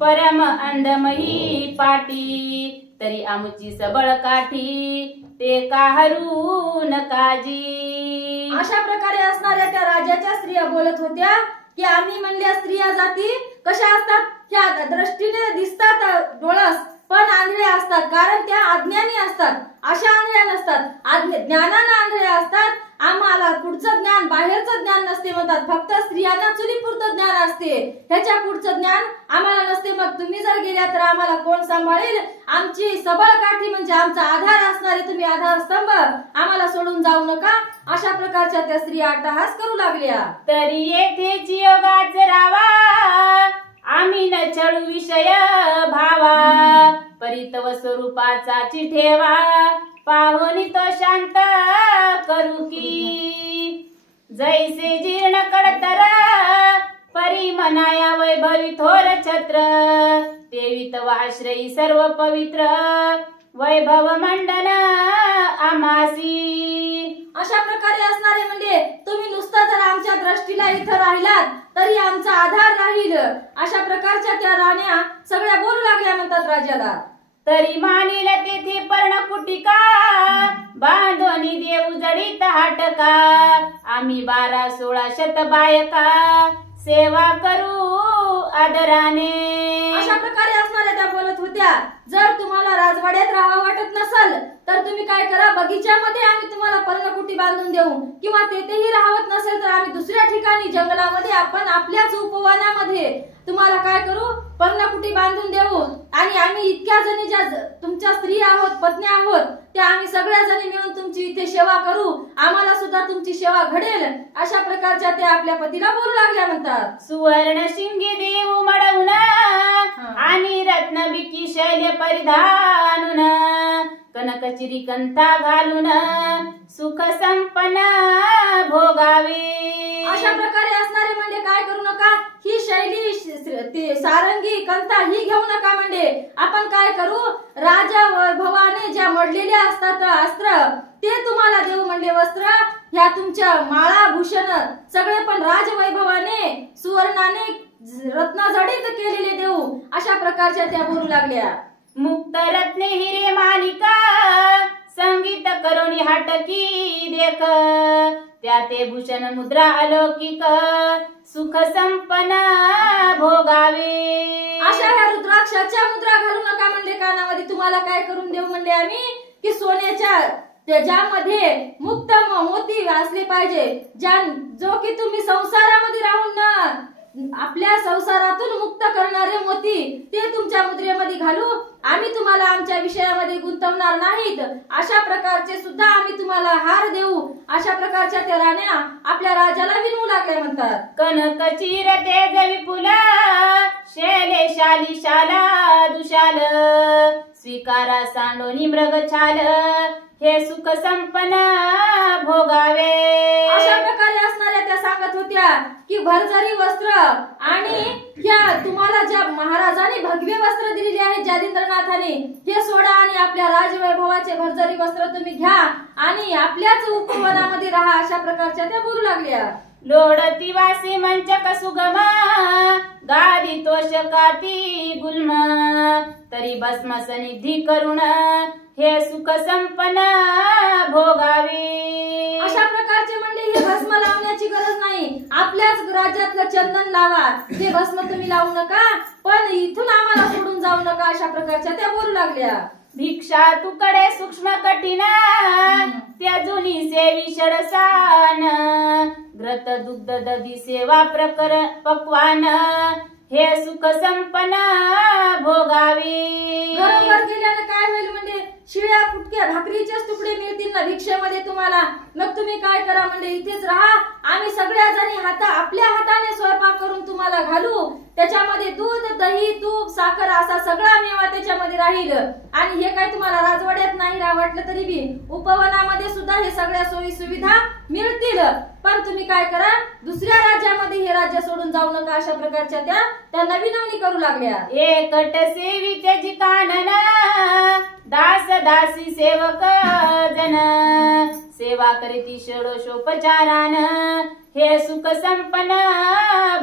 परम अंधमही पाटी, तरी आमची सबळ काठी ते काहरू नकाजी। अशा प्रकारे असणाऱ्या त्या राजाच्या स्त्रिया बोलत होत्या की आम्ही म्हणल्या स्त्रिया जाती कशा असतात, ह्या दृष्टीने दिसतात डोळस पण आंधळे असतात, कारण त्या अज्ञानी असतात। अशा आंधळ्या नसतात, ज्ञानानं आंधळे असतात। आम्हाला पुढचं ज्ञान बाहेरचं ज्ञान नसते म्हणतात, फक्त स्त्रियांना चुलीपुरतं ज्ञान असते, ह्याच्या पुढचं ज्ञान आम्हाला नसते। मग तुम्ही जर गेल्या तर आम्हाला कोण सांभाळेल? आमची सबळ काठी म्हणजे आमचा आधार असणारे तुम्ही आधारस्तंभ, आम्हाला सोडून जाऊ नका। अशा प्रकारच्या त्या स्त्रिया अट्टहास करू लागल्या। तरी येथेच योगाच रावा, आम्ही न छळू विषय भावा, परितव स्वरूपाचा ठेवा, पाहुनी तो शांत करू की। जैसे जीर्ण कडतर परी मनाया वैभवी थोर छत्र, तेवित आश्रयी सर्व पवित्र, वैभव मंडन आमासी। अशा प्रकारे असणारे म्हणजे तुम्ही नुसतं जर आमच्या दृष्टीला इथं राहिलात तरी आमचा आधार राहील। अशा प्रकारच्या त्या राण्या सगळ्या बोलू लागल्या म्हणतात राजाला। तरी मानिल तेथे पर्णकुटिका, बांधोनी देऊ जडीत हाटका, आम्ही 12-16 शत बायका, सेवा करू आदराने। अशा प्रकारे असणाऱ्या त्या बोलत होत्या, जर तुम्हाला राजवाड्यात राहावं वाटत नसल तर तुम्ही काय करा, बगीच्यामध्ये आम्ही तुम्हाला पर्णकुटी बांधून देऊ, किंवा तेथेही राहत नसेल तर आम्ही दुसऱ्या ठिकाणी जंगलामध्ये आपण आपल्याच उपवनामध्ये तुम्हाला काय करू, पर्णकुटी बांधून देऊ। आणि आम्ही इतक्या जणी ज्या तुमच्या स्त्री आहोत, पत्नी आहोत, त्या आम्ही सगळ्या जणी मिळून तुमची इथे सेवा करू, आम्हाला सुद्धा तुमची सेवा घडेल। अशा प्रकारच्या त्या आपल्या पतीला बोलू लागल्या म्हणतात। सुवर्ण शिंगी देऊ मडवून, आणि रत्नबिकी शैल्य परिधानून, कनकचिरी कंथा घालून, सुख संपन्न भोगावे। अशा प्रकारे असणारे म्हणजे काय करू नका, ही शैली सारंगी कंथा ही घेऊ नका, म्हणजे आपण काय करू, राजा वैभवाने ज्या मडलेल्या असतात अस्त्र ते तुम्हाला देऊ म्हणजे वस्त्र, ह्या तुमच्या माळा भूषण सगळे पण राजवैभवाने सुवर्णाने रत्नजडित केलेले देऊ। अशा प्रकारच्या त्या बोलू लागल्या। मुक्त रत्ने हिरे मालिका, संगीत करोनी हाटकी देख, त्या ते भूषण मुद्रा अलौकिक, सुख संपन्न भोगावे। अशा ह्या रुद्राक्षाच्या मुद्रा घालू नका म्हणले कानामध्ये, तुम्हाला काय करून देऊ म्हणले आम्ही की सोन्याच्या ज्यामध्ये मुक्त मोती असले पाहिजे, जो की तुम्ही संसारामध्ये राहून आपल्या संसारातून मुक्त करणारे मोती ते तुमच्या मुद्रेमध्ये घालू, आम्ही तुम्हाला आमच्या विषयामध्ये गुंतवणार नाहीत। अशा प्रकारचे सुद्धा आम्ही तुम्हाला हार देऊ। अशा प्रकारच्या त्या राण्या आपल्या राजाला विनवू लागल्या म्हणतात। कनकचिर तेज विपुल, शैले शाली शाला दुशाल, स्वीकारा सांडोनी मृग छाल, हे सुख संपन्न भोगावे। अशा प्रकारे असणाऱ्या त्या सांगत होत्या की भरजरी वस्त्र आणि ह्या तुम्हाला ज्या महाराजांनी भगवे वस्त्र दिलेले आहेत जालिंद्रनाथाने, हे सोडा आणि आपल्या राजवैभवाचे भरजरी वस्त्र तुम्ही घ्या आणि आपल्याच उपवनामध्ये राहा। अशा प्रकारच्या त्या बोलू लागल्या। लोडती वासी मंचक सुगम, गादी तोषकाती गुल्म, तरी भस्म सनिधी करुण, हे सुख संपन्न भोगावे। अशा प्रकारचे म्हणजे हे भस्म लावण्याची गरज नाही, आपल्याच राज्यातलं चंदन लावा, हे भस्म तुम्ही लावू नका, पण इथून आम्हाला सोडून जाऊ नका। अशा प्रकारच्या त्या बोलू लागल्या। भिक्षा तुकडे सूक्ष्म कठीण, त्या जुनी सेवी षडसान, घृत दुग्ध दधी सेवा प्रकर पक्वान, हे सुख संपन्न भोगावे। घरोघर गेल्याने काय होईल म्हणजे शिळ्या कुटक्या भाकरीचेच तुकडे मिळतील ना भिक्षेमध्ये तुम्हाला, मग तुम्ही काय करा म्हणजे इथेच राहा, आम्ही सगळ्या जणी आपल्या हाताने स्वयंपाक करून तुम्हाला घालू, त्याच्यामध्ये दूध दही तूप साखर असा सगळा मेवा त्याच्यामध्ये राहील। आणि हे काय तुम्हाला राजवाड्यात नाही वाटलं तरी बी उपवनामध्ये सुद्धा हे सगळ्या सोयी सुविधा मिळतील, पण तुम्ही काय करा दुसऱ्या राज्यामध्ये हे राज्य सोडून जाऊ नका। अशा प्रकारच्या त्यांना विनवणी करू लागल्या। एकट सेविके जिकानन, दास दासी सेवक जन, सेवा करीती षोडशोपचारान, हे सुख संपन्न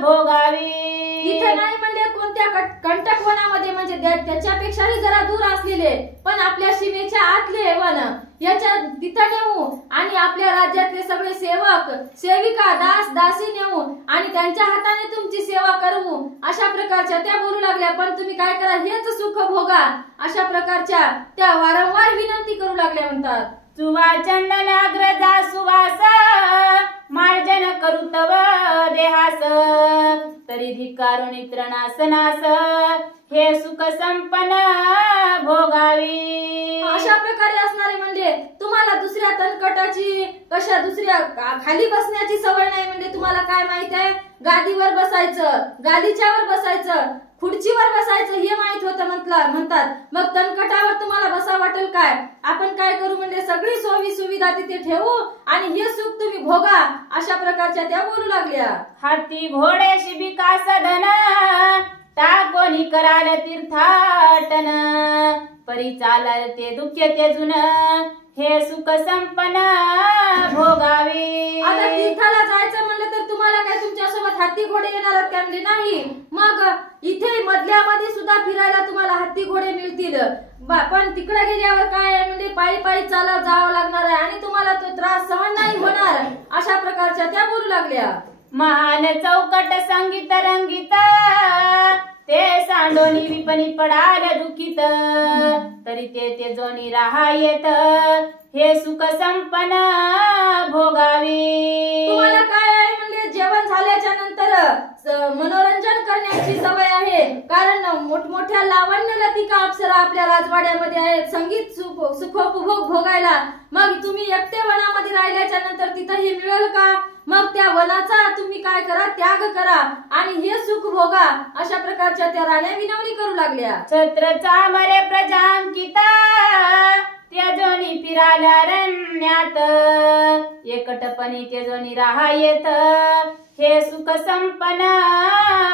भोगावे। इथे नाही म्हणजे कोणत्या कंटक वनामध्ये म्हणजे त्याच्यापेक्षाही जरा दूर असलेले पण आपल्या सीमेच्या आतले वन याच्या तिथं नेऊ आणि आपल्या राज्यातले सगळे सेवक सेविका दास दासी नेऊ आणि त्यांच्या हाताने तुमची सेवा करू अशा प्रकारच्या त्या बोलू लागल्या. पण तुम्ही काय करा हेच सुख भोगा अशा प्रकारच्या त्या वारंवार विनंती करू लागल्या म्हणतात. चुवा चंदन अग्रजा सुवास मार्जन करू तव देहास तरी धिकारून इत्रनासनास हे सुख संपन्न भोगावी. अशा प्रकारे असणारे म्हणजे तुम्हाला दुसऱ्या तणकटाची कशा दुसऱ्या खाली बसण्याची सवय नाही. म्हणजे तुम्हाला काय माहित आहे गादीवर बसायचं गादीच्यावर बसायचं खुर्चीवर बसायचं हे माहित होतं म्हणतात. मग तणकटावर तुम्हाला बसा वाटेल काय. आपण काय करू म्हणजे सगळी सोयी सुविधा तिथे ठेवू आणि हे सुख तुम्ही भोगा अशा प्रकारच्या त्या बोलू लागल्या. हाती घोडे शिबिका सदन ता कोणी कराल तीर्थाटन परी चालाल ते दुःख ते जुन हे सुख संपन्न भोगावे. आता तीर्थाला जायचं म्हणलं तर तुम्हाला काय तुमच्यासोबत हत्ती घोडे येणार का म्हणजे नाही. मग इथे मधल्यामध्ये सुद्धा फिरायला तुम्हाला हत्ती घोडे मिळतील पण तिकडे गेल्यावर काय आहे म्हणजे पायी पायी चालत जावं लागणार आहे आणि तुम्हाला तो त्रास सहन नाही होणार अशा प्रकारच्या त्या बोलू लागल्या. महान चौकट संगीत रंगीत ते सांडोनी विपणी पडाल दुखीत तरी ते जोनी राहा येत हे सुख संपन्न भोगावे. तुम्हाला काय आहे म्हणजे जेवण झाल्याच्या नंतर मनोरंजन करण्याची सवय आहे कारण मोठमोठ्या लावण्य लतिका अप्सरा आपल्या राजवाड्यामध्ये आहेत संगीत सुखोपभोग भोगायला. मग तुम्ही एकटे वनामध्ये राहिल्याच्या नंतर तिथं हे मिळेल का. मग त्या वनाचा तुम्ही काय करा त्याग करा आणि हे सुख भोगा अशा प्रकारच्या त्या राण्या विनवणी करू लागल्या. छत्र चामरे प्रजांकिता त्यजोनी फिराल्या रण्यात एकटपणी त्यजोनी राहा येत हे सुख संपन्न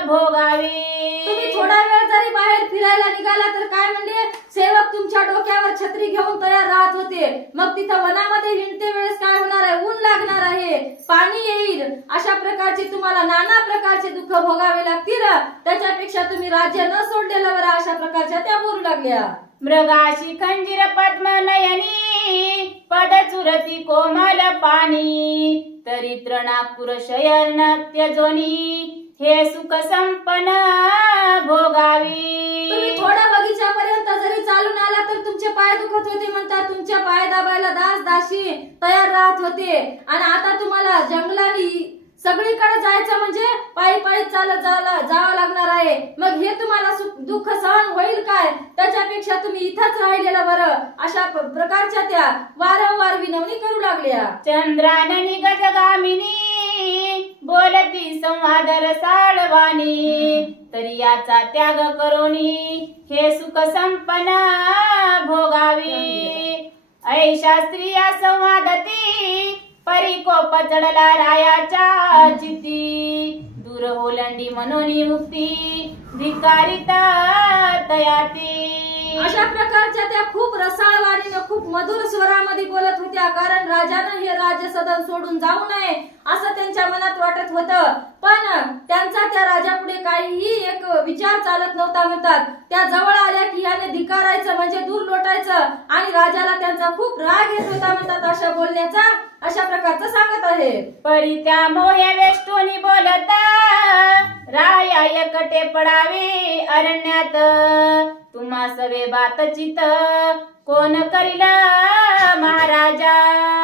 भोगावे. तुम्ही थोडा वेळ जरी बाहेर फिरायला निघाला तर काय म्हणजे सेवक तुमच्या डोक्यावर छत्री घेऊन तयार राहत होते. मग तिथं वनामध्ये हिंडते वेळेस काय होणार आहे ऊन लागणार आहे पाणी येईल अशा प्रकारचे तुम्हाला नाना प्रकारचे दुःख भोगावे लागतील. त्याच्यापेक्षा तुम्ही राज्य न सोडलेलं बरं अशा प्रकारच्या त्या बोलू लागल्या. मृगाशी खंजीर पद्मनयनी पद चुरती कोमल पाणी तरी तृणाकुर शयन त्यजोनी हे सुख संपन्न भोगावी. तुम्ही थोडा बगीच्यापर्यंत जरी चालून आला तर तुमचे पाय दुखत होते म्हणतात. तुमच्या पाय दाबायला दास दासी तयार राहत होते आणि आता तुम्हाला जंगलानी सगळीकडे जायचं म्हणजे पायी पायी चालत जावं लागणार आहे. मग हे तुम्हाला दुःख सहन होईल काय त्याच्यापेक्षा तुम्ही इथंच राहिलेलं बरं अशा प्रकारच्या त्या वारंवार विनवणी करू लागल्या. चंद्राननी गजगामिनी बोलती संवाद रसाळवाणी तरी याचा त्याग करोनी हे सुख संपन्न भोगावी. ऐशा स्त्रिया संवादती परिकोप चढला रायाच्या चित्ती दूर होलंडी मनोनी मुक्ती धिकारित तयाती. अशा प्रकारच्या त्या खूप रसाळवाणीनं खूप मधुर स्वरामध्ये बोलत होत्या कारण राजानं हे राज्य सदन सोडून जाऊ नये असं त्यांच्या मनात वाटत होतं. पण त्यांचा त्या राजापुढे काहीही एक विचार चालत नव्हता म्हणतात. त्या जवळ आल्या की याने धिकारायचं म्हणजे दूर लोटायचं आणि राजाला त्यांचा खूप राग येत होता म्हणतात अशा बोलण्याचा अशा प्रकारचं सांगत आहे. परी त्या मोह्या वेष्टोनी बोलता राया एकटे पडावे अरण्यात तुम्हा सवे बातचित कोण करील महाराजा.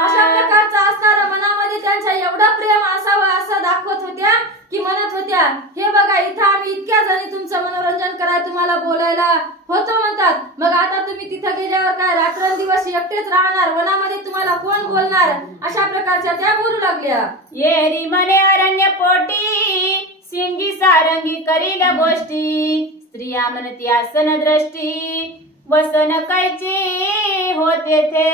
अशा प्रकारचा असणारा मनामध्ये त्यांच्या एवढं प्रेम असावं असं दाखवत होत्या की म्हणत होत्या हे बघा इथं आम्ही इतक्या जणी तुमचं मनोरंजन करायला तुम्हाला बोलायला होतो म्हणतात. मग आता तुम्ही तिथं गेल्यावर काय रात्रंदिवस एकटेच राहणार वनामध्ये तुम्हाला कोण बोलणार अशा प्रकारच्या त्या बोलू लागल्या. येरी मने अरण्य पोटी सिंगी सारंगी करील गोष्टी स्त्रिया म्हणती आसन दृष्टी वसन कैचे होते थे.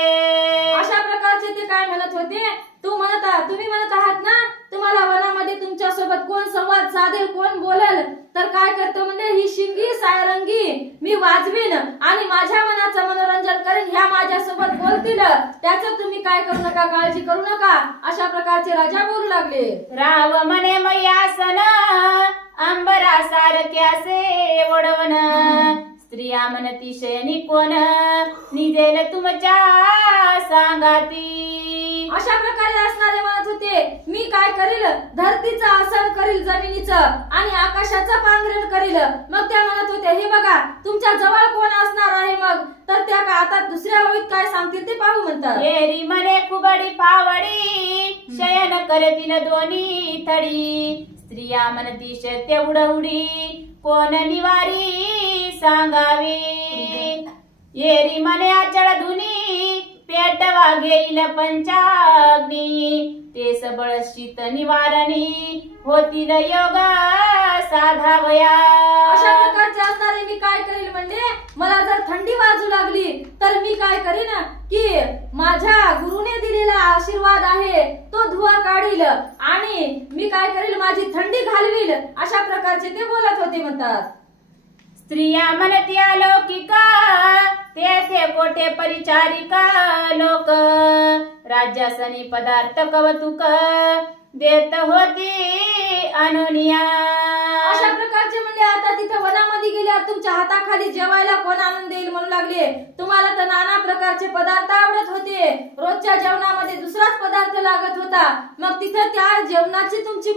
अशा प्रकारचे ते काय म्हणत होते तुम्ही म्हणत आहात ना तुम्हाला वनामध्ये तुमच्या सोबत कोण संवाद साधेल, कोण बोलेल, तर काय करतो म्हणजे ही शिंगी सारंगी मी वाजवीन आणि माझ्या मनाचं मनोरंजन करेन, ह्या माझ्यासोबत बोलतील, त्याचं तुम्ही काय करू नका, काळजी करू नका, अशा प्रकारचे राजा बोलू लागले. राव म्हणे मयासन अंबरा सारख्यासे ओढवण, स्त्रिया म्हणती शयनी कोण निजेल तुमच्या सांगाती. अशा प्रकारे असणारे म्हणत होते मी काय करील, धरतीचं आसन करील जमिनीचं आणि आकाशाचं पांघरण करील. मग त्या म्हणत होत्या हे बघा तुमच्या जवळ कोण असणार आहे, मग तर त्या का आता दुसऱ्या ओळीत काय सांगतील ते पाहू म्हणतात. येरी म्हणे कुबडी पावडी शयन करतील दोन्ही थडी, स्त्रिया म्हणती तेवढं उडी कोण निवारी सांगावी. येरी म्हणे अचळ धुनी पेटवा घेईल पंचाग्नी, ते सबळ शीत निवारणी होतील योग साधावया. अशा प्रकारचे असणारे मी काय करील म्हणजे मला जर थंडी वाजू लागली तर मी काय करीन की माझ्या गुरुने दिलेला आशीर्वाद आहे तो धुवा काढील आणि मी काय करील माझी थंडी घालवील. अशा प्रकारचे ते बोलत होते म्हणतात. स्त्रिया म्हणती अलौकिका तेथे कोठे परिचारिका लोक, राज्यासनी पदार्थ कवतुक देत होती अनुनिया. अशा प्रकारचे म्हणजे आता तिथं वनामध्ये गेल्यावर तुमच्या हाताखाली जेवायला कोण आणून देईल म्हणू लागले. तुम्हाला तर नाना प्रकारचे पदार्थ आवडत होते, रोजच्या जेवणामध्ये दुसराच पदार्थ लागत होता, मग तिथं त्या जेवणाची तुमची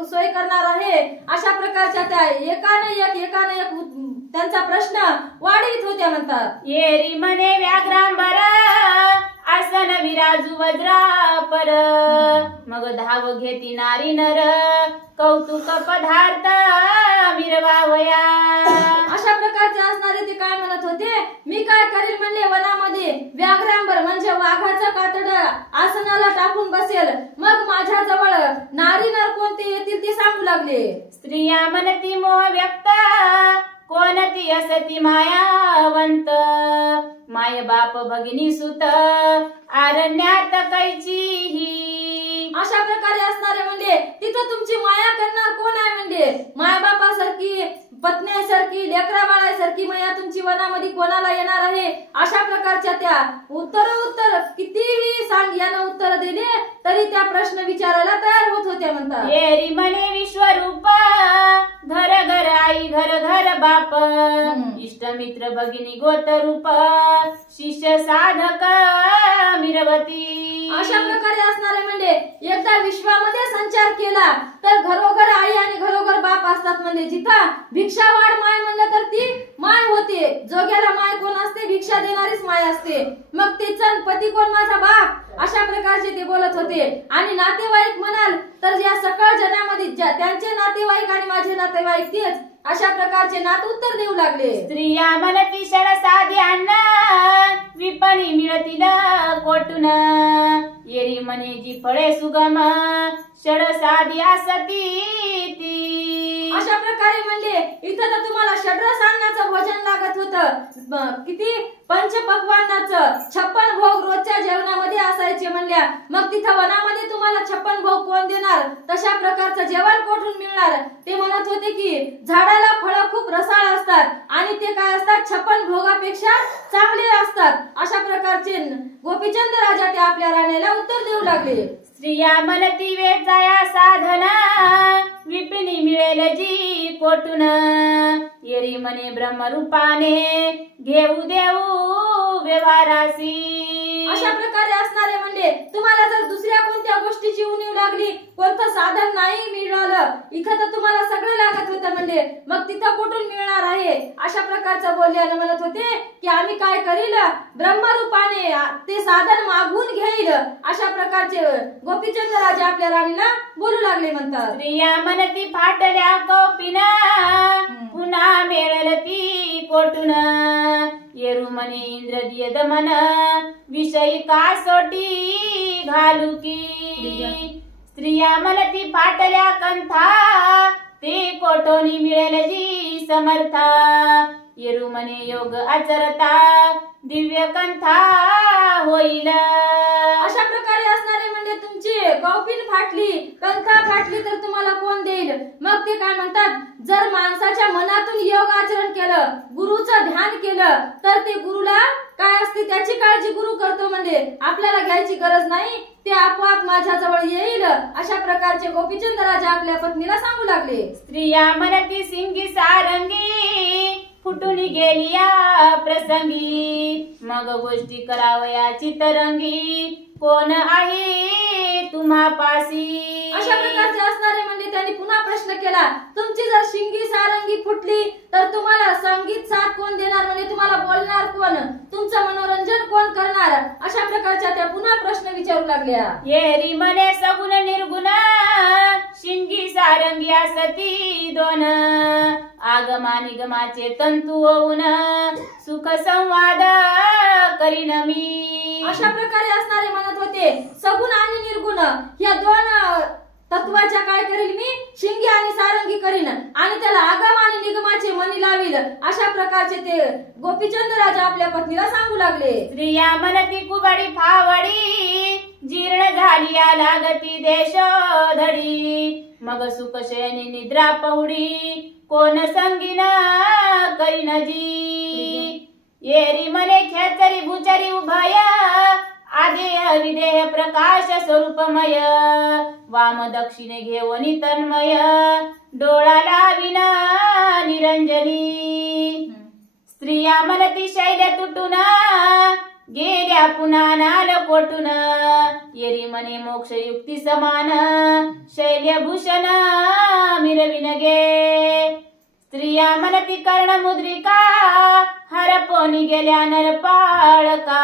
सोय करणार आहे. अशा प्रकारच्या त्या एकाने एक त्यांचा प्रश्न वाढीत होत्या म्हणतात. येरी म्हणे व्याघ्रांबर आसन विराजू वज्रापर, मग धाव घेती नारी नर कौतुक पदार्थ मिरवावया. अशा प्रकारचे असणारे ते काय म्हणत होते मी काय करील म्हणले वनामध्ये व्याघ्रांबर म्हणजे वाघाचं कातड आसनाला टाकून बसेल, मग माझ्या जवळ नारी नर कोणते येतील ते सांगू लागले. स्त्रिया म्हणती मोह व्यक्त कोणती असती मायावंत, माय बाप भगिनी सुत आरण्यात कैची. अशा प्रकारे असणारे म्हणजे तिथं तुमची माया करणार कोण आहे म्हणजे मायबापासारखी, पत्न्यासारखी, लेकरा बाळासारखी माया तुमची वनामध्ये कोणाला येणार आहे. अशा प्रकारच्या त्या उत्तर कितीही सांग यानं उत्तर दिले तरी त्या प्रश्न विचारायला तयार होत होत्या म्हणतात. येरी म्हणे विश्वरूप घर घर आई घर घर बाप, इष्ट मित्र भगिनी गोत रूप शिष्य साधक मिरवती. अशा प्रकारे असणारे म्हणजे एकदा विश्वामध्ये संचार केला तर घरोघर आई आणि घरोघर बाप असतात. म्हणजे जिथं भिक्षा वाढ माय म्हणलं तर ती माय होते, जोग्याला माय कोण असते, भिक्षा देणारीच माय असते. मग तिचा पती कोण, माझा बाप. अशा प्रकारचे ते बोलत होते. आणि नातेवाईक म्हणाल तर या सकळ जनामध्ये त्यांचे नातेवाईक आणि माझे नातेवाईक तेच. अशा प्रकारचे नात उत्तर देऊ लागले. स्त्रिया म्हणती षड साधी अन्न विपणी मिळतील कोटून, येरी म्हणे जी फळे सुगम षड साधी असती ती. अशा प्रकारे म्हणजे इथं तर तुम्हाला षड्रस अन्नाचं भोजन लागत होतं, किती पंचपक्वान्नाचं 56 भोग रोजच्या जेवणामध्ये असायचे म्हणल्या. मग तिथं वनामध्ये तुम्हाला 56 भोग कोण देणार, तशा प्रकारचं जेवण कोठून मिळणार. ते म्हणत होते की झाडाला फळं खूप रसाळ असतात आणि ते काय असतात 56 भोगापेक्षा चांगले असतात. अशा प्रकारचे गोपीचंद राजा ते आपल्या राणीला उत्तर देऊ लागले. स्त्रिया म्हणती वेचाया साधना विपिनी मिळेल जी कोटून, येरी म्हणे ब्रह्मरूपाने घेऊ देऊ व्यवहारासी. अशा प्रकारे असणारे म्हणजे तुम्हाला जर दुसऱ्या कोणत्या गोष्टीची उणीव लागली, कोणतं साधन नाही मिळालं, इथं तर तुम्हाला सगळे लागत होतं म्हणजे मग तिथं कुठून मिळणार आहे. अशा प्रकारचं बोलल्यानं म्हणत होते की आम्ही काय करील, ब्रह्मरूपाने ते साधन मागून घेईल. अशा प्रकारचे गोपीचंद राजा आपल्या राणीला बोलू लागले म्हणतात. स्त्रिया म्हणती फाटल्या कौपिना पुन्हा मिळेल ती कोटून, येरू म्हणे इंद्रदिय दमन विषयी कासोटी घालू की. स्त्रिया म्हणती फाटल्या कंथा ते कोठोनी मिळेल जी समर्था, येरू म्हणे योग आचरता दिव्य कंथा होईल. अशा प्रकारे असणारे म्हणजे तुमची तुमची कौपीन फाटली, कंथा फाटली तर तुम्हाला कोण देईल? मग ते काय म्हणतात, जर माणसाच्या मनातून योग आचरण केलं, गुरुचं ध्यान केलं, तर ते गुरुला काय असते त्याची काळजी गुरु करतो, म्हणजे आपल्याला घ्यायची गरज नाही, ते आपोआप माझ्या जवळ येईल. अशा प्रकारचे गोपीचंद राजा आपल्या पत्नीला सांगू लागले. स्त्रिया म्हणती सिंगी सारंगी, फुटून गेली या प्रसंगी, मग गोष्टी करावया चितरंगी, कोण आहे तुम्हापासी? अशा प्रकारचे असणारे म्हणजे त्यांनी पुन्हा प्रश्न केला, तुमची जर शिंगी सारंगी फुटली तर तुम्हाला संगीत साथ कोण देणार, म्हणजे तुम्हाला बोलणार कोण, तुमचं मनोरंजन कोण करणार? अशा प्रकारच्या त्या पुन्हा प्रश्न विचारू लागल्या. येरी मने सगुण निर्गुण, शिंगी सारंगी असती दोन, आगमा निगमाचे तंतू होऊन, सुख संवाद करीन मी. अशा प्रकारे असणारे म्हणत होते, सगुण आणि निर्गुण या दोन तत्वाच्या काय करील मी, शिंगी आणि सारंगी करीन, आणि त्याला आगम आणि निगमाचे मनी लावील. अशा प्रकारचे ते गोपीचंद राजा आपल्या पत्नीला सांगू लागले. स्त्रिया म्हणती कुबडी फावडी, जीर्ण झाली या लागती देश धडी, मग सुख शयनी निद्रा पहुडी, कोण संगीन करीन जी? येरी मने खेचरी भुचरी उभय, आदेह विदेह प्रकाश स्वरूपमय, वाम दक्षिणे घेवनी तन्मय, डोळा लाविन निरंजनी. स्त्रिया म्हणती शैल्या तुटून, गेल्या पुन्हा नाल कोटून, येरी मने मोक्ष युक्ती समान, शैल्यभूषण मिरविन गे. स्त्रिया म्हणती कर्ण मुद्रिका, हरपोनी गेल्या नरपाळका,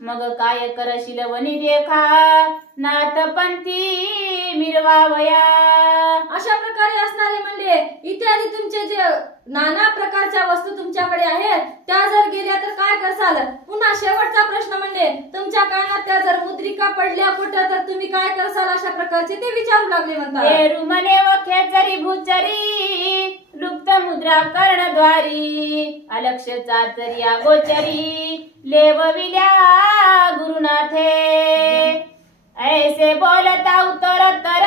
मग काय करशील वनी देखा, नाथपंथी मिरवावया. अशा प्रकारे असणारे म्हणजे इत्यादी तुमचे जे नाना प्रकारच्या वस्तू तुमच्याकडे आहेत त्या जर गेल्या तर काय करसाल? पुन्हा शेवटचा प्रश्न म्हणजे तुमच्या कानात त्या जर मुद्रिका पडल्या कुठं तर तुम्ही काय करसाल? अशा प्रकारचे ते विचारू लागले म्हणतात. रुमने व खेचरी भुचरी, लुप्त मुद्रा कर्णद्वारी, अलक्ष चातरिया गोचरी, लेवविल्या गुरुनाथे. ऐसे बोलता उत्तरोत्तर,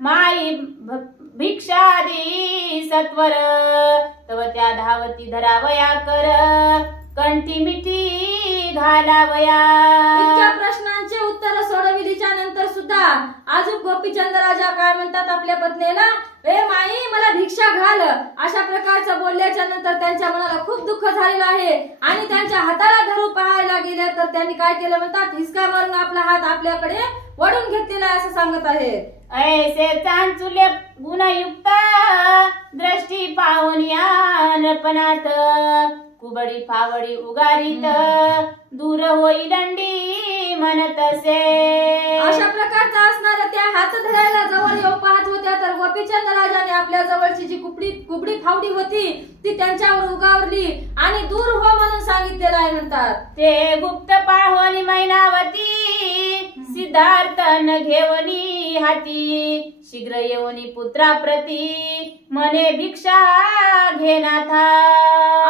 माई भिक्षादी सत्वर, तव त्या धावती धरावया कर, कंठी मिठी घालावया. इतक्या प्रश्नांचे उत्तर सोडविलीच्या नंतर सुद्धा अजून गोपीचंद राजा काय म्हणतात आपल्या पत्नीला, ए माई मला भिक्षा घाल. अशा प्रकारचं बोलल्याच्या नंतर त्यांच्या मनाला खूप दुःख झालेलं आहे आणि त्यांच्या हाताला धरू पाहायला गेल्या तर त्यांनी काय केलं म्हणतात, हिसका मारून आपला हात आपल्याकडे वळून घेतलेला आहे असं सांगत आहे. ऐसे चांचुले गुणयुक्त, दृष्टी पाहून या नरपणात, कुबडी फावडी उगारीत, दूर होई दंडी म्हणत असे. अशा प्रकारचा असणारा त्या हात धरायला जवळ येऊ पाहत होत्या तर गोपीचंद राजाने आपल्या जवळची जी कुबडी फावडी होती ती त्यांच्यावर उगावली आणि दूर हो म्हणून सांगितलेलं आहे म्हणतात. ते गुप्त पाहुणी मैनावती, सिद्धार्थ न घेवनी हाती, शीघ्र येवनी पुत्राप्रती, मने भिक्षा घेनाथा.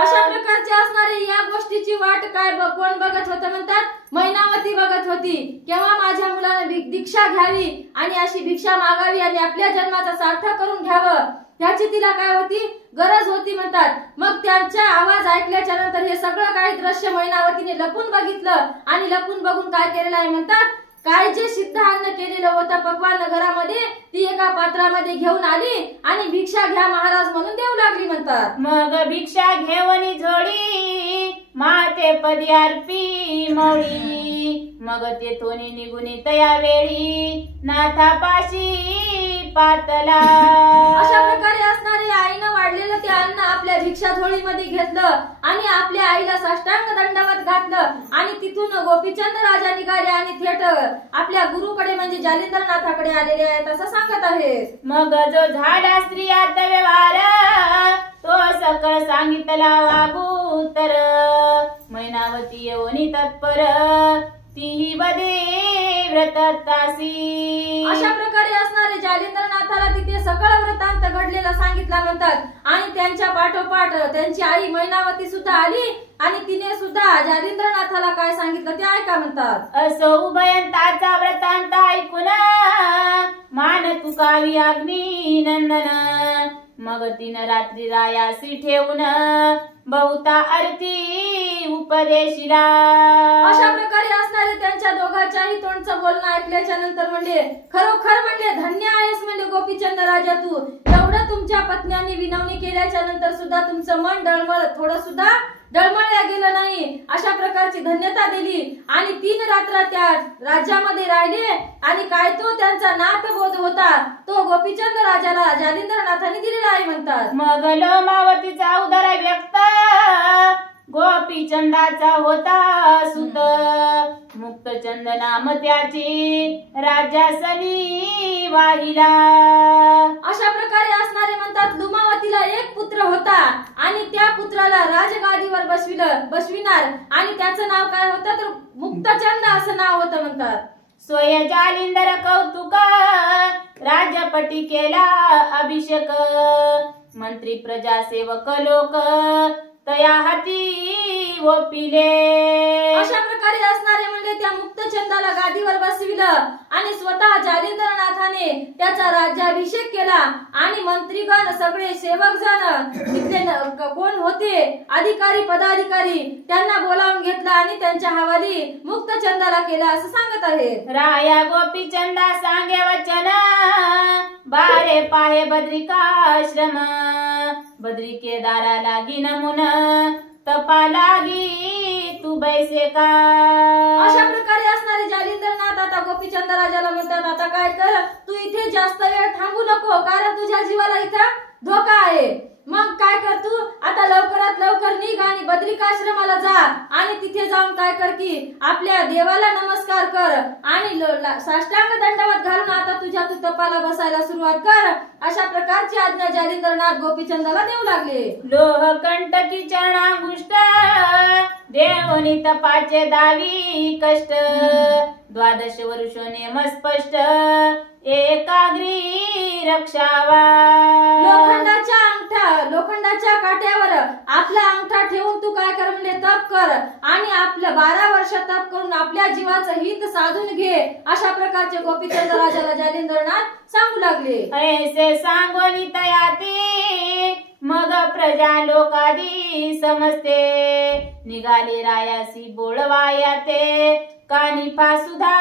अशा प्रकारचे असणारे या गोष्टीची वाट काय कोण बघत होतं म्हणतात, मैनावती बघत होती. केव्हा माझ्या मुलाने दीक्षा घ्यावी आणि अशी भिक्षा मागावी आणि आपल्या जन्माचा सार्थक करून घ्यावं ह्याची तिला काय होती, गरज होती म्हणतात. मग त्यांचा आवाज ऐकल्याच्या नंतर हे सगळं काही दृश्य मैनावतीने लपून बघितलं आणि लपून बघून काय केलेलं आहे म्हणतात, काय जे सिद्ध अन्न केलेलं होतं पक्वान्न घरामध्ये ती एका पात्रामध्ये घेऊन आली आणि भिक्षा घ्या महाराज म्हणून देऊ लागली म्हणतात. मग भिक्षा घेवनी झोळी, माते पदी अर्पी मौळी, मग ते थोनी निघुनी तया वेळी, नाथापाशी पातला. अशा प्रकारे असणारे आईनं वाढलेलं ते अन्न आपल्या भिक्षा झोळीमध्ये घेतलं आणि आपल्या आईला साष्टांग दंडवत घातलं आणि तिथून गोपीचंद राजा निघाले आणि थेट आपल्या गुरुकडे म्हणजे जालिंदरनाथाकडे आलेले आहेत असं सांगत आहे. मग जो झाला स्त्रियात व्यवहार, तो सकळ सांगितला वागू तर, मैनावती येवनी तत्पर, तीही बदे व्रततासी. अशा प्रकारे असणारे जालिंदरनाथाला तिथे सकळ वृत्तांत घडलेला सांगितला म्हणतात आणि त्यांच्या पाठोपाठ त्यांची आई मैनावती सुद्धा आली आणि तिने सुद्धा जालिंद्रनाथाला काय सांगितलं ते ऐका म्हणतात. असो उभयंताचा व्रतांत ऐकून मान तुकावी अग्नी नंदन. मग 3 रात्री रायासी ठेवून बहुता आरती उपदेशिला. अशा प्रकारे असणारे त्यांच्या दोघांच्याही तोंडचं बोलणं ऐकल्याच्या नंतर म्हणले, खरोखर म्हणले धन्य आहेस म्हणले गोपीचंद राजा तू. एवढं तुमच्या पत्न्यांनी विनवणी केल्याच्या नंतर सुद्धा तुमचं मन थोडं सुद्धा डळमळल्या गेलं नाही. अशा प्रकारची धन्यता दिली आणि 3 रात्र त्या राज्यामध्ये राहिले आणि काय तो त्यांचा नाथबोध होता तो गोपीचंद राजाला जालिंद्रनाथाने दिलेला आहे म्हणतात. मग लोमावतीचा उदर व्यक्त गोपीचंदाचा होता सुत. मुक्तचंद नाम त्याची राजासनी वाहिला. अशा प्रकारे असणारे म्हणतात लुमावतीला एक पुत्र होता आणि त्या पुत्राला राजगादीवर बसविणार आणि त्याचं नाव काय होतं तर मुक्तचंद असं नाव होतं म्हणतात. सोय जालिंदर कौतुक राजपटी केला अभिषेक. मंत्री प्रजासेवक लोक तया हाती ओपिले. अशा प्रकारे असणारे म्हणजे त्या मुक्तचंदाला गादीवर बसविलं आणि स्वतः जालिंद्रनाथाने त्याचा राज्याभिषेक केला आणि मंत्रीगण सगळे सेवक जण तिथले कोण होते अधिकारी पदाधिकारी त्यांना बोलावून घेतला आणि त्यांच्या हवाली मुक्तचंदाला केला असं सांगत आहे. राया गोपीचंदा सांगे वचन बारे पाहे बद्रिकाश्रम. बद्री केदारा लागी नमुन तपा लागी तू बैसे का. अशा प्रकारे असणारे जालिंद्रनाथ आता गोपीचंद राजाला म्हणतात आता काय कर तू इथे जास्त वेळ थांबू नको कारण तुझ्या जीवाला इथं धोका आहे. मग काय कर तू आता लवकरात लवकर निघ आणि बद्रिकाश्रमाला जा आणि तिथे जाऊन काय कर की आपल्या देवाला नमस्कार कर आणि साष्टांग दंडवत घालून आता तुझ्या तू तपाला बसायला सुरुवात कर. अशा प्रकारची आज्ञा जालिंद्रनाथ गोपीचंदाला देऊ लागले. लोह कंटकी चरणांगुष्ट देवनी तपाचे दावी कष्ट. 12 वर्ष नेम स्पष्ट एकाग्री रक्षावा. लोखंडाच्या काट्यावर आपला अंगठा ठेवून तू काय कर म्हणजे तप कर आणि आपल्या 12 वर्ष तप करून आपल्या जीवाचं हित साधून घे. अशा प्रकारचे गोपीचंद राजाला जालिंद्रनाथ सांगू लागले. ऐसे सांगोनी तयाती मग प्रजा लोकादी समजते. निघाले रायासी बोळवाया ते कानिपा सुधा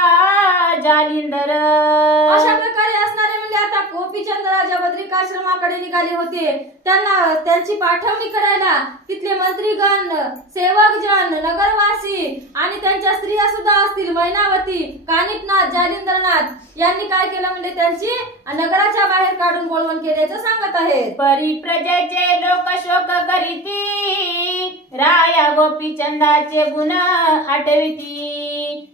जालिंदर. अशा प्रकारे असणारे म्हणजे आता गोपीचंद राजा बद्रिकाश्रमाकडे निघाले होते. त्यांना त्यांची पाठवणी करायला तिथले मंत्रीगण सेवकजन नगरवासी आणि त्यांच्या स्त्रिया सुद्धा असतील मैनावती कानिपनाथ जालिंद्रनाथ यांनी काय केलं म्हणजे त्यांची नगराच्या बाहेर काढून बोलवण केल्याचं सांगत आहेत. परी प्रजेचे लोक शोक करीती राया गोपीचंदाचे गुण आठविती.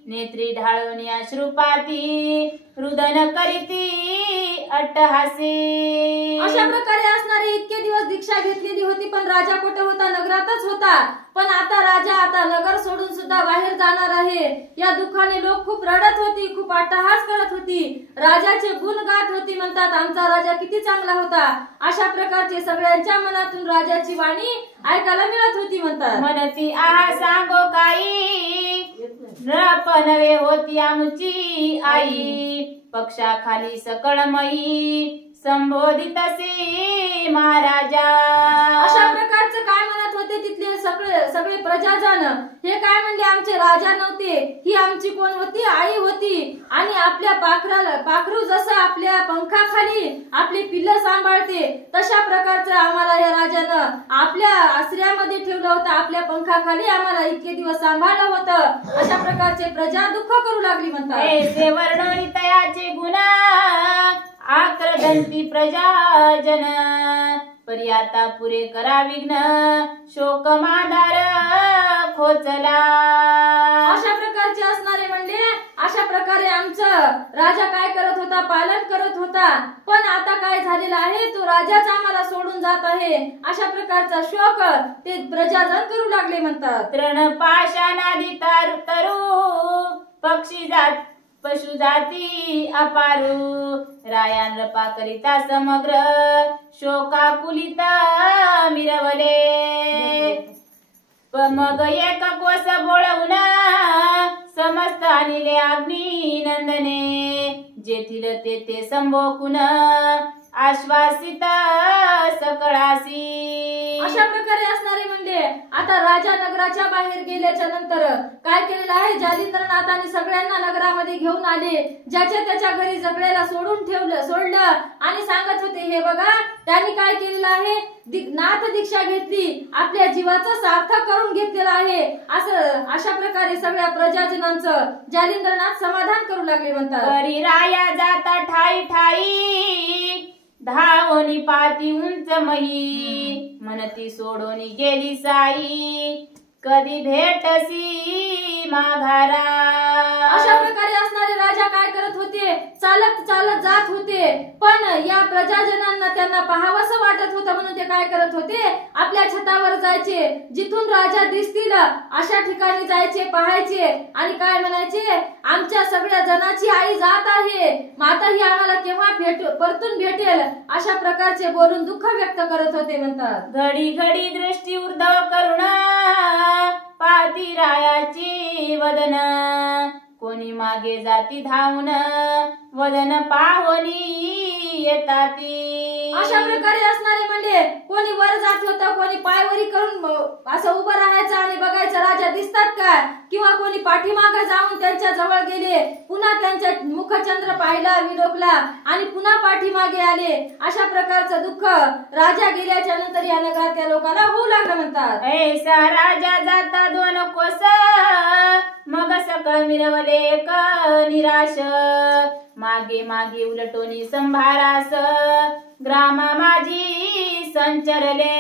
नेत्री ढाळून अश्रुपाती रुदन करीती अट्टहासी. अशा प्रकारे असणारे इतके दिवस दीक्षा घेतलेली होती पण राजा कुठे होता नगरातच होता. पण आता राजा आता नगर सोडून सुद्धा बाहेर जाणार आहे. या दुःखाने लोक खूप रडत होती खूप अट्टहास करत होती. राजाचे गुण गात होती म्हणतात आमचा राजा किती चांगला होता. अशा प्रकारचे सगळ्यांच्या मनातून राजाची वाणी ऐकायला मिळत होती म्हणतात. म्हणती आ सांगो काही नवे होती आमची आई. पक्षाखाली सकळमयी संबोधितसी महाराजा. अशा प्रकारचं काय म्हणत होते तिथले सगळे प्रजाजन. हे काय म्हणजे आमचे राजा नव्हते ही आमची कोण होती आई होती आणि आपल्या पाखरू जसं आपल्या पंखाखाली आपले पिल्लं सांभाळते तशा प्रकारचं आम्हाला या राजानं आपल्या आश्रयामध्ये ठेवलं होतं. आपल्या पंखाखाली आम्हाला इतके दिवस सांभाळलं होतं. अशा प्रकारचे प्रजा दुःख करू लागली म्हणतात. ऐसे वर्णनी तयाचे गुण आक्रदंती प्रजाजन. परी आता पुरे करा विघ्न शोक मादार खोचला. अशा प्रकारचे असणारे म्हणजे अशा प्रकारे आमचं राजा काय करत होता पालन करत होता पण आता काय झालेला आहे तो राजाच आम्हाला सोडून जात आहे. अशा प्रकारचा शोक ते प्रजाजन करू लागले म्हणतात. तृण पाषाणादी तरु पक्षी जात पशु जाती अपारू. रायान रपा करिता समग्र शोकाकुलित मिरवले. मग एक कोस बोळवून समस्त आणले अग्नी नंदने जेथील तेथे संभोकून आश्वासित सकळासी। अशा प्रकारे असणारे म्हणजे आता राजा नगराच्या बाहेर गेल्याच्या नंतर काय केलेलं आहे, जालिंद्रनाथाने सगळ्यांना नगरामध्ये घेऊन आले, ज्याच्या त्याच्या घरी सगळ्याला सोडलं आणि सांगत होते, हे बघा त्यांनी काय केलेलं आहे, नाथ दीक्षा घेतली, आपल्या जीवाचं सार्थक करून घेतलेलं आहे, असं अशा प्रकारे सगळ्या प्रजाजनांचं जालिंद्रनाथ समाधान करू लागले म्हणतात। परी राया जाता ठाई ठाई धावोनी पाती उंच मही मनती सोडोनी गेली साई कधी भेटसी माघारा। अशा प्रकारे असणारे राजा काय करत होते, चालत चालत जात होते, पण या प्रजाजनांना त्यांना पाहावंसं वाटत होतं म्हणून ते काय करत होते, आपल्या छतावर जायचे, जिथून राजा दिसतील अशा ठिकाणी जायचे, पाहायचे आणि काय म्हणायचे, आमच्या सगळ्या जनाची आई जात आहे, माता ही आम्हाला केव्हा परतून भेटेल, अशा प्रकारचे बोलून दुःख व्यक्त करत होते म्हणतात। घडी घडी दृष्टी ऊर्ध्व करुण पाती रायाची वदन कोणी मागे जाती धावून वदन पाहोनी येताती। अशा प्रकारे असणारे म्हणजे कोणी वर जात होतं, कोणी पायवरी करून असं उभं राहायचं आणि बघायचं राजा दिसतात का, किंवा कोणी पाठीमागे जाऊन त्यांच्या जवळ गेले, पुन्हा त्यांच्या मुखचंद्र पाहिला, विलोकला आणि पुन्हा पाठीमागे आले, अशा प्रकारचं दुःख राजा गेल्याच्या नंतर या नगरातल्या लोकांना होऊ लागलं म्हणतात। ऐसा राजा जाता दोन कोस मग सकळ मिरवले एक निराश मागे मागे उलटोनी संभारास ग्रामा माझी संचरले।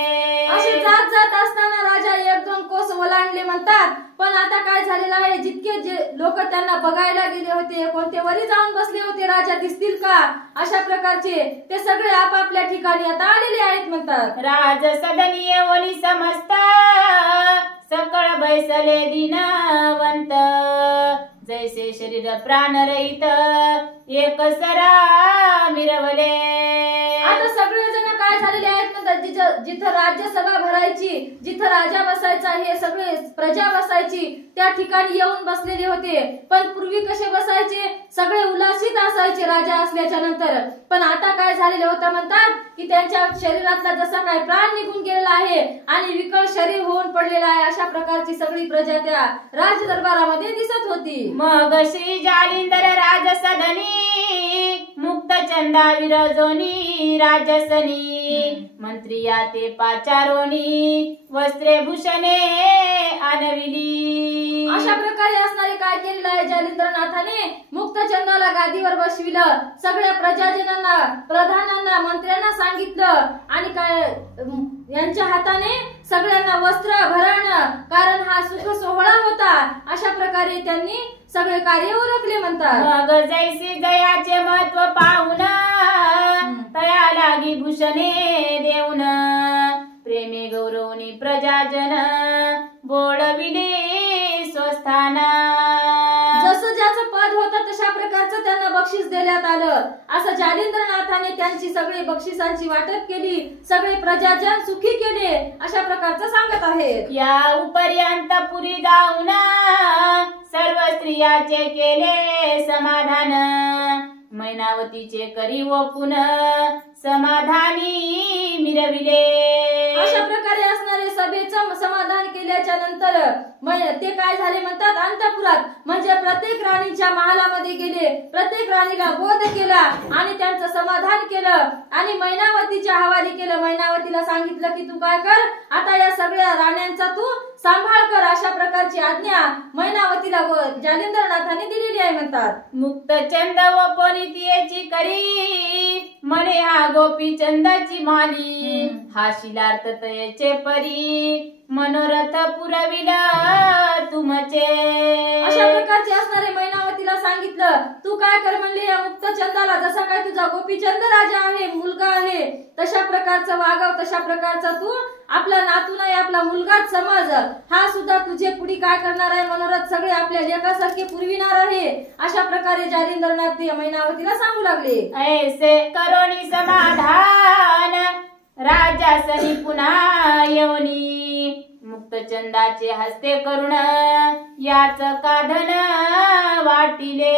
असे जात जात असताना राजा एक दोन कोस ओलांडले म्हणतात, पण आता काय झालेलं आहे, जितके जे लोक त्यांना बघायला गेले होते, कोणते वरी जाऊन बसले होते, राजा दिसतील का, अशा प्रकारचे ते सगळे आपापल्या ठिकाणी आता आलेले आहेत म्हणतात। राज सदनीय ओली समस्त सकळ बैसले दिनवंत जैसे शरीर प्राण रहित एक सरा मिरवले। आता सगळेजण काय झालेले आहेत म्हणतात, जिथं राज्यसभा भरायची, जिथं राजा बसायचा, हे सगळे प्रजा बसायची, त्या ठिकाणी येऊन बसलेले होते, पण पूर्वी कसे बसायचे, सगळे उल्हासित असायचे राजा असल्याच्या नंतर, पण आता काय झालेलं होतं म्हणतात की त्यांच्या शरीरातला जसा काय प्राण निघून गेलेला आहे आणि विकळ शरीर होऊन पडलेला आहे, अशा प्रकारची सगळी प्रजा त्या राज दरबारामध्ये दिसत होती। मग श्री जालिंदर राजसदनी मुक्त चंदा विराजोनी राजसनी मंत्री याते पाचारोनी वस्त्रे भूषणे आणविली। अशा प्रकारे असणारे काय केलेलं आहे, जालिंद्रनाथाने मुक्त चंदाला गादीवर बसविलं, सगळ्या प्रजाजनांना, प्रधानांना, मंत्र्यांना सांगितलं आणि काय यांच्या हाताने सगळ्यांना वस्त्र भरण, कारण हा सुख सोहळा होता, अशा प्रकारे त्यांनी सगळे कार्य उरकले म्हणतात। मग जैसे जयाचे महत्व पाहून तया लागी भूषणे देऊन प्रेमे गौरवनी प्रजाजन बोळविले स्वस्थाना। जसं ज्याचं पद होतं तशा प्रकारचं त्यांना बक्षीस देण्यात आलं, असं जालिंद्रनाथाने त्यांची सगळी बक्षिसांची वाटप केली, सगळे प्रजाजन सुखी केले, अशा प्रकारचं सांगत आहेत। या उपरी अंतपुरी जाऊन सर्व स्त्रियाचे केले समाधान मैनावतीचे करी ओपून समाधानी मिरविले। अशा प्रकारे असणारे सभेचं समाधान केल्याच्या नंतर ते काय झाले म्हणतात, अंतपुरात म्हणजे प्रत्येक राणीच्या महालामध्ये गेले, प्रत्येक राणीला बोध केला आणि त्यांचं समाधान केलं आणि मैनावतीच्या हवाली केलं। मैनावतीला सांगितलं की तू काय कर, आता या सगळ्या राण्यांचा तू सांभाळ कर, अशा प्रकारची आज्ञा मैनावतीला जालिंद्रनाथाने दिलेली आहे म्हणतात। मुक्त चंद व पोनितीची करी मने हा गोपी चंदाची माली हा शिलार्थ तयचे परी मनोरथ पुरविला तुमचे। अशा प्रकारचे असणारे मैनावतीला सांगितलं, तू काय कर म्हणले, या मुक्त चंदाला जसा काय तुझा गोपीचंद राजा आहे, मुलगा आहे, तशा प्रकारचं वागव, तशा प्रकारचा तू आपला नातू नाही, आपला मुलगाच समज, हा सुद्धा तुझे पुढे काय करणार आहे, मनोरथ सगळे आपल्या लेकासारखे पुरविणार आहे, अशा प्रकारे जालिंद्रनाथ मैनावतीला सांगू लागले। ऐसे करोनी समाधान राजासनी पुन्हा येऊनी मुक्त मुक्तचंदाचे हस्ते करुण याच काधन वाटिले.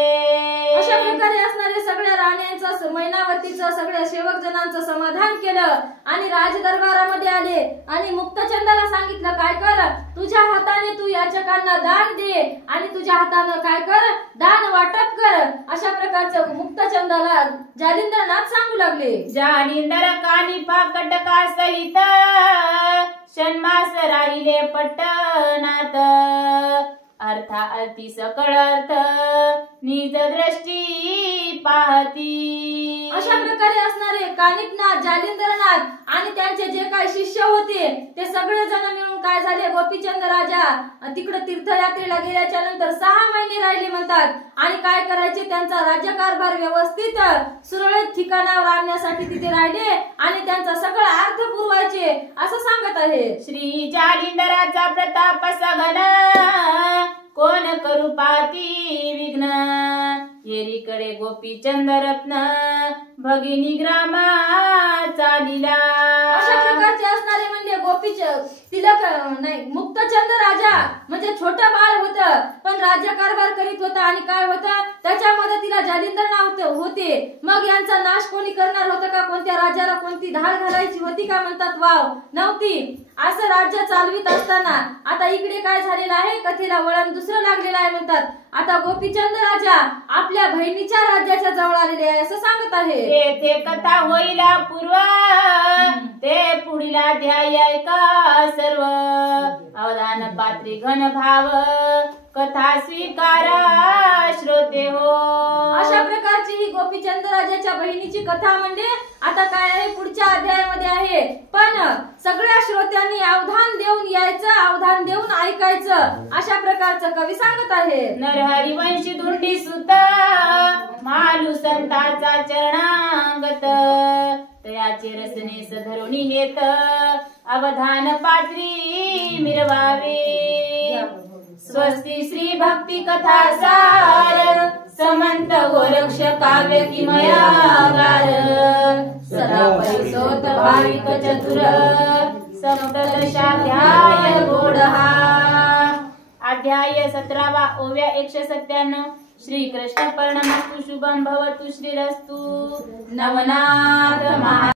अशा प्रकारे असणारे सगळ्या राण्यांचं मैनावतीचं सगळ्या सेवक जणांचं समाधान केलं आणि राजदरबारामध्ये आले आणि मुक्तचंदाला सांगितलं, काय कर, तुझ्या हाताने तू याचकांना दान दे आणि तुझ्या हाताने काय कर, दान वाटप कर. अशा प्रकारचं मुक्तचंदाला जालिंदरनाथ सांगू लागले. जालिंदर कानी फाकटका सहित षण्मास राहिले पट्टनात. अर्थार्थी सकळ अर्थ निज दृष्टी पाहती. अशा प्रकारे असणारे कानिकनाथ, जालिंदरनाथ आणि त्यांचे जे काही शिष्य होते ते सगळे जण मिळून काय झाले, गोपीचंद राजा तिकडे तीर्थयात्रेला गेल्याच्या नंतर 6 महिने राहिले म्हणतात आणि काय करायचे, त्यांचा राज्यकारभार व्यवस्थित सुरळीत ठिकाणावर आणण्यासाठी तिथे राहिले आणि त्यांचा सगळा अर्थ पुरवायचे असं सांगत आहे. श्री जालिंदराचा प्रताप सघन कोण करू पाती विघ्न. येरीकडे गोपीचंद रत्न भगिनी ग्रामा चालिला. अशा प्रकारचे असणारे म्हणजे तिलक नाही, मुक्तचंद राजा म्हणजे छोटा बाळ होतं पण राज्यकारभार करीत होता आणि काय होतं त्याच्या मदतीला जालिंदरनाथ होते. मग यांचा नाश कोणी करणार होतं का, कोणत्या राजाला कोणती धाड घालायची होती का, म्हणतात वाव नव्हती. असं राज्य चालवित असताना आता इकडे काय झालेलं आहे, कथेला वळण दुसरं लागलेलं आहे. म्हणतात आता गोपीचंद राजा आपल्या बहिणीच्या राज्याच्या जवळ आलेले आहे असं सांगत आहे. ते कथा होईला पूर्व ते पुढील अध्याय ऐका सर्व. अवधान पात्री घन भाव कथा स्वीकारा श्रोते हो. अशा प्रकारची ही गोपीचंद राजाच्या बहिणीची कथा म्हणजे आता काय आहे पुढच्या अध्यायामध्ये आहे. पण सगळ्या श्रोत्यांनी अवधान देऊन यायचं, अवधान देऊन ऐकायचं अशा प्रकारचं कवी सांगत आहे. नरहरिवंशी धुंडी सुत मालू संताचा चरणागत. तयाचे रसने सधरुणी हेत अवधान पात्री मिरवावे. स्वस्ती श्री भक्ती कथा सार समंत गोरक्ष काव्य किमयागार. सदा परिसोत भाविक चतुर सप्तदशाध्याय गोडहा. अध्याय 17 ओव्या 197. श्री कृष्ण पर्णमस्तु शुभम भवतु श्रीरस्तु. नवनाथ महा